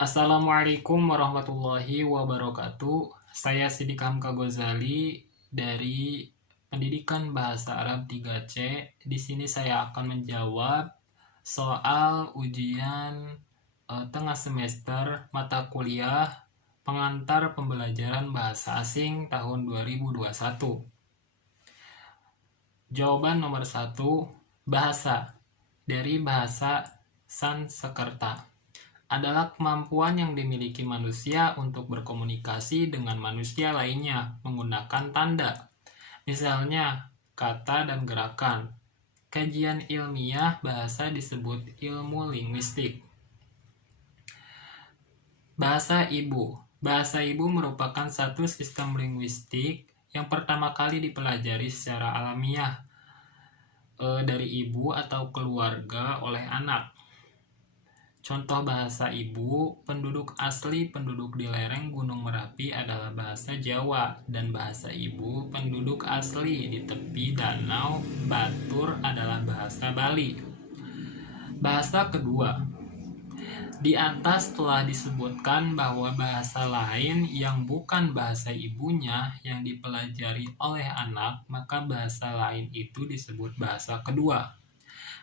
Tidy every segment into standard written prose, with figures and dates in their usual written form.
Assalamualaikum warahmatullahi wabarakatuh. Saya Sidik Hamka Ghazali dari Pendidikan Bahasa Arab 3C. Di sini saya akan menjawab soal ujian tengah semester mata kuliah pengantar pembelajaran bahasa asing tahun 2021. Jawaban nomor 1, bahasa dari bahasa Sanskerta adalah kemampuan yang dimiliki manusia untuk berkomunikasi dengan manusia lainnya menggunakan tanda, misalnya kata dan gerakan. Kajian ilmiah bahasa disebut ilmu linguistik. Bahasa ibu. Bahasa ibu merupakan satu sistem linguistik yang pertama kali dipelajari secara alamiah dari ibu atau keluarga oleh anak. Contoh bahasa ibu, penduduk asli penduduk di lereng Gunung Merapi adalah bahasa Jawa, dan bahasa ibu penduduk asli di tepi Danau Batur adalah bahasa Bali. Bahasa kedua. Di atas telah disebutkan bahwa bahasa lain yang bukan bahasa ibunya yang dipelajari oleh anak, maka bahasa lain itu disebut bahasa kedua.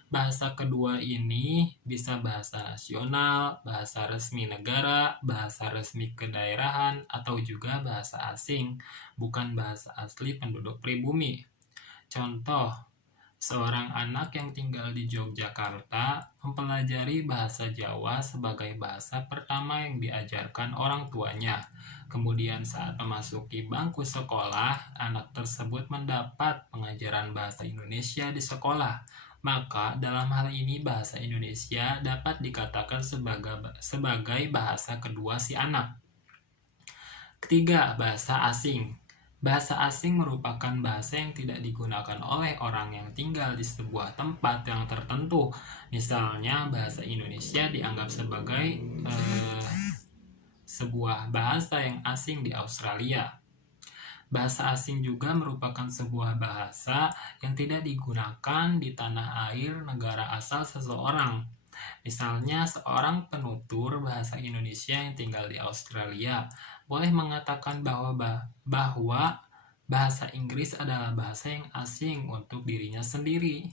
Bahasa kedua ini bisa bahasa nasional, bahasa resmi negara, bahasa resmi kedaerahan, atau juga bahasa asing, bukan bahasa asli penduduk pribumi. Contoh, seorang anak yang tinggal di Yogyakarta mempelajari bahasa Jawa sebagai bahasa pertama yang diajarkan orang tuanya. Kemudian saat memasuki bangku sekolah, anak tersebut mendapat pengajaran bahasa Indonesia di sekolah. Maka dalam hal ini bahasa Indonesia dapat dikatakan sebagai bahasa kedua si anak. Ketiga, bahasa asing. Bahasa asing merupakan bahasa yang tidak digunakan oleh orang yang tinggal di sebuah tempat yang tertentu. Misalnya bahasa Indonesia dianggap sebagai sebuah bahasa yang asing di Australia. Bahasa asing juga merupakan sebuah bahasa yang tidak digunakan di tanah air negara asal seseorang. Misalnya, seorang penutur bahasa Indonesia yang tinggal di Australia boleh mengatakan bahwa bahasa Inggris adalah bahasa yang asing untuk dirinya sendiri.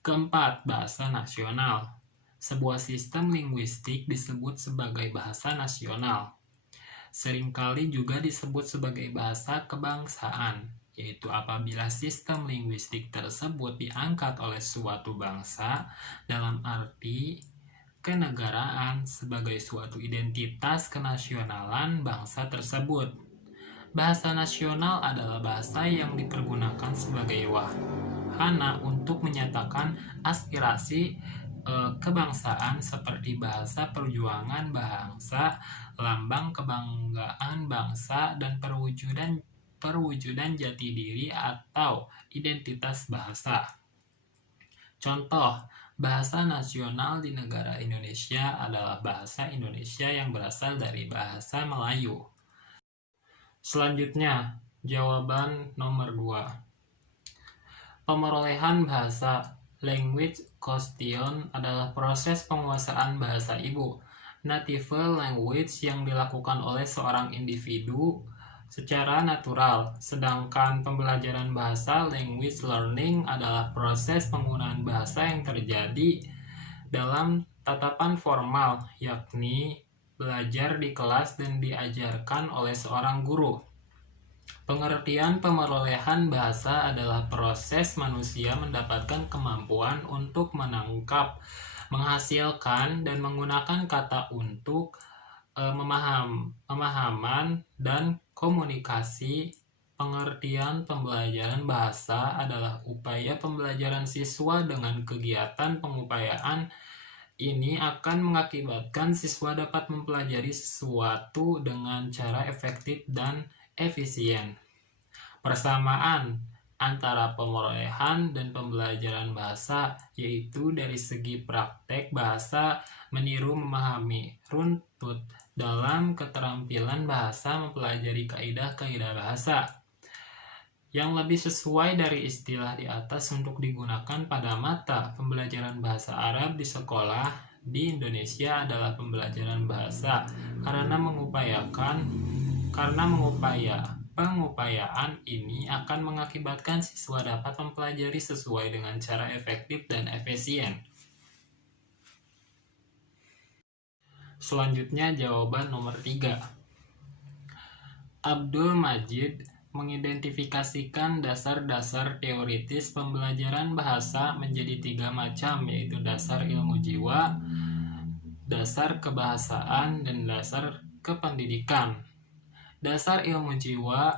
Keempat, bahasa nasional. Sebuah sistem linguistik disebut sebagai bahasa nasional. Seringkali juga disebut sebagai bahasa kebangsaan, yaitu apabila sistem linguistik tersebut diangkat oleh suatu bangsa dalam arti kenegaraan sebagai suatu identitas kenasionalan bangsa tersebut. Bahasa nasional adalah bahasa yang dipergunakan sebagai wahana untuk menyatakan aspirasi kebangsaan seperti bahasa perjuangan bangsa, lambang kebanggaan bangsa, dan perwujudan jati diri atau identitas bahasa. Contoh, bahasa nasional di negara Indonesia adalah bahasa Indonesia yang berasal dari bahasa Melayu. Selanjutnya, jawaban nomor 2. Pemerolehan bahasa. Language acquisition adalah proses penguasaan bahasa ibu, native language, yang dilakukan oleh seorang individu secara natural, sedangkan pembelajaran bahasa language learning adalah proses penggunaan bahasa yang terjadi dalam tatapan formal, yakni belajar di kelas dan diajarkan oleh seorang guru. Pengertian pemerolehan bahasa adalah proses manusia mendapatkan kemampuan untuk menangkap, menghasilkan, dan menggunakan kata untuk pemahaman dan komunikasi. Pengertian pembelajaran bahasa adalah upaya pembelajaran siswa dengan kegiatan pengupayaan. Ini akan mengakibatkan siswa dapat mempelajari sesuatu dengan cara efektif dan efisien. Persamaan antara pemerolehan dan pembelajaran bahasa yaitu dari segi praktek bahasa meniru memahami runtut dalam keterampilan bahasa mempelajari kaidah-kaidah bahasa yang lebih sesuai dari istilah di atas untuk digunakan pada mata pembelajaran bahasa Arab di sekolah di Indonesia adalah pembelajaran bahasa pengupayaan ini akan mengakibatkan siswa dapat mempelajari sesuai dengan cara efektif dan efisien. Selanjutnya jawaban nomor 3. Abdul Majid mengidentifikasikan dasar-dasar teoritis pembelajaran bahasa menjadi 3 macam, yaitu dasar ilmu jiwa, dasar kebahasaan, dan dasar kependidikan. Dasar ilmu jiwa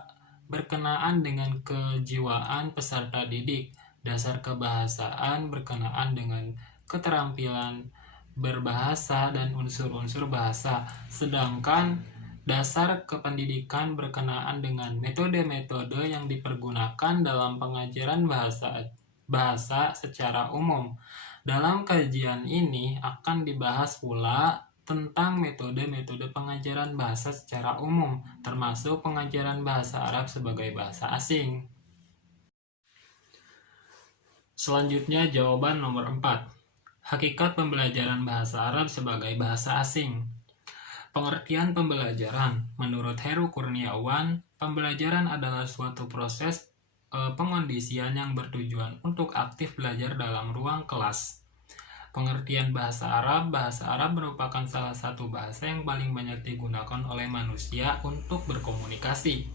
berkenaan dengan kejiwaan peserta didik. Dasar kebahasaan berkenaan dengan keterampilan berbahasa dan unsur-unsur bahasa. Sedangkan dasar kependidikan berkenaan dengan metode-metode yang dipergunakan dalam pengajaran bahasa secara umum. Dalam kajian ini akan dibahas pula tentang metode-metode pengajaran bahasa secara umum, termasuk pengajaran bahasa Arab sebagai bahasa asing. Selanjutnya jawaban nomor 4. Hakikat pembelajaran bahasa Arab sebagai bahasa asing. Pengertian pembelajaran. Menurut Heru Kurniawan, pembelajaran adalah suatu proses pengondisian yang bertujuan untuk aktif belajar dalam ruang kelas. Pengertian bahasa Arab merupakan salah satu bahasa yang paling banyak digunakan oleh manusia untuk berkomunikasi.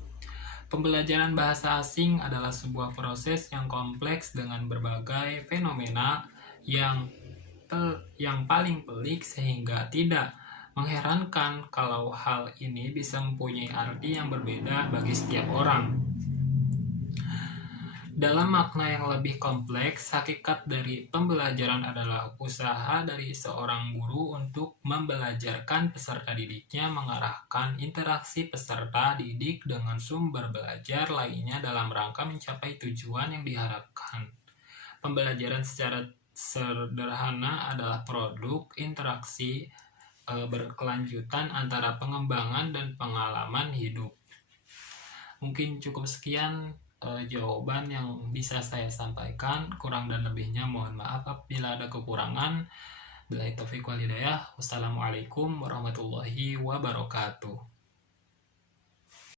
Pembelajaran bahasa asing adalah sebuah proses yang kompleks dengan berbagai fenomena yang paling pelik, sehingga tidak mengherankan kalau hal ini bisa mempunyai arti yang berbeda bagi setiap orang. Dalam makna yang lebih kompleks, hakikat dari pembelajaran adalah usaha dari seorang guru untuk membelajarkan peserta didiknya, mengarahkan interaksi peserta didik dengan sumber belajar lainnya dalam rangka mencapai tujuan yang diharapkan. Pembelajaran secara sederhana adalah produk interaksi berkelanjutan antara pengembangan dan pengalaman hidup. Mungkin cukup sekian jawaban yang bisa saya sampaikan. Kurang dan lebihnya mohon maaf apabila ada kekurangan. Billahi taufiq wal hidayah. Wassalamualaikum warahmatullahi wabarakatuh.